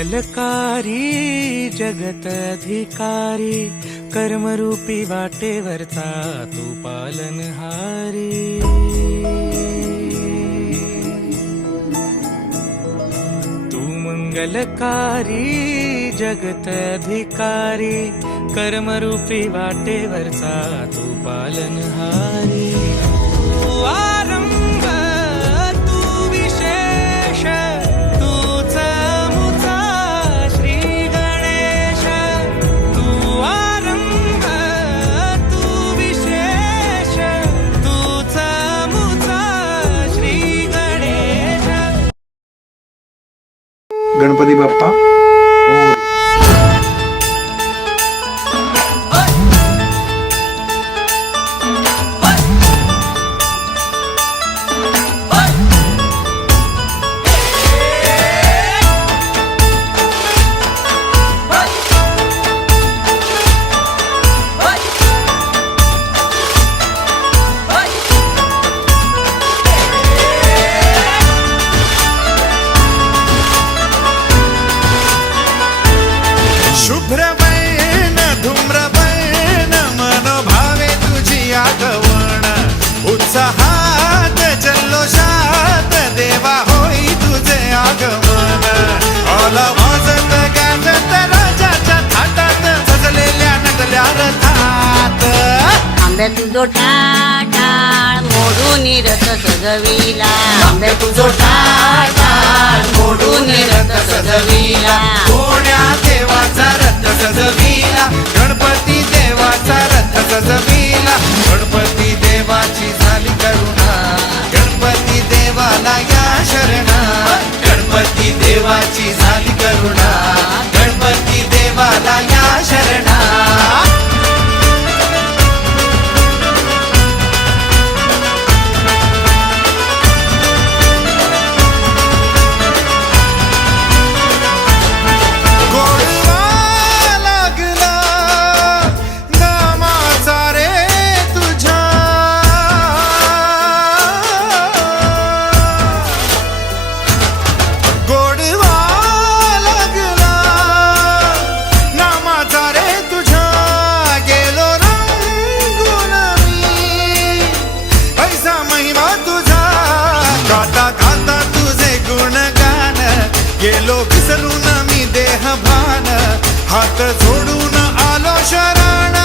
मंगलकारी जगत अधिकारी, कर्मरूपी वाटेवरचा तू पालनहारी। तू मंगलकारी जगत अधिकारी, कर्मरूपी वाटेवरचा तू पालनहारी। तू आरंभ तू विशेष, तूच मुचा श्री गणेश। तू आरंभ तू विशेष, तूच मुचा श्री गणेश। गणपती बाप्पा शुभ्रवर्ण धूम्रवर्ण मनोभावे तुझी आगवण। उत्साहात जल्लोषात देवा होई तुझे आगमन। आला वाजत गाजत राजाच्या थाटात, सजलेल्या नटल्या रथात। आंब्या तुझो टाळ मोडून रथ सजविला। आंब्या तुझो टाळ मोडून रथ सजविला। कोण्या देवाचा रथ सजविला, गणपती देवाचा रथ सजविला। गणपती देवाची झाली करुणा, गणपती देवाला या शरणा। गणपती देवाची झाली करुणा, गणपती देवाला या शरणा। गेलो विसरून मी देह भान, हात जोडून आलो शरण।